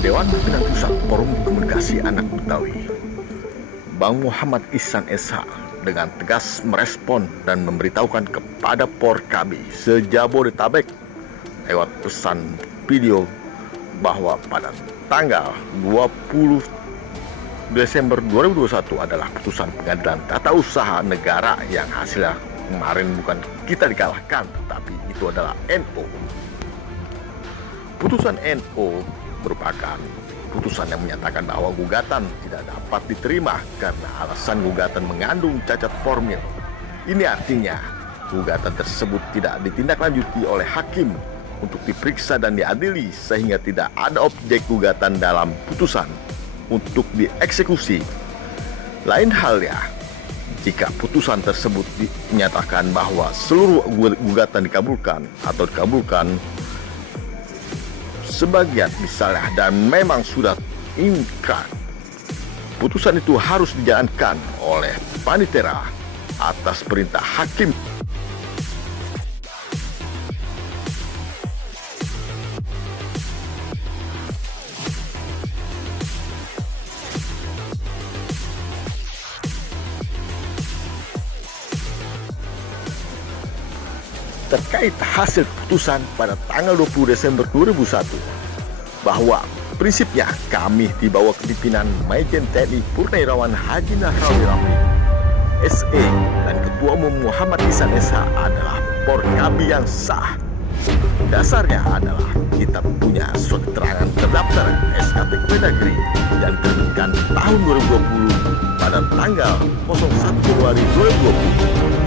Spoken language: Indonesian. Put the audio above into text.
Dewan Pimpinan Pusat Forum Komunikasi Anak Betawi, Bang Muhammad Ihsan SH, dengan tegas merespon dan memberitahukan kepada Porkabi se-Jabodetabek lewat pesan video bahwa pada tanggal 20 Desember 2021 adalah putusan Pengadilan Tata Usaha Negara yang hasilnya kemarin bukan kita dikalahkan, tapi itu adalah NO. Putusan NO merupakan putusan yang menyatakan bahwa gugatan tidak dapat diterima karena alasan gugatan mengandung cacat formil. Ini artinya gugatan tersebut tidak ditindaklanjuti oleh hakim untuk diperiksa dan diadili, sehingga tidak ada objek gugatan dalam putusan untuk dieksekusi. Lain halnya jika putusan tersebut dinyatakan bahwa seluruh gugatan dikabulkan atau dikabulkan sebagian misalnya dan memang sudah ingkrah, putusan itu harus dijalankan oleh panitera atas perintah hakim. Terkait hasil putusan pada tanggal 20 Desember 2001 bahwa prinsipnya kami di bawah kepimpinan Majen TNI Purnawirawan Haji Nahrawi Ramli SE dan Ketua Umum Muhammad Ihsan SH adalah Porkabi yang sah. Dasarnya adalah kita punya surat keterangan terdaftar SKT Kemendagri yang diterbitkan tahun 2020 pada tanggal 01 Februari 2020.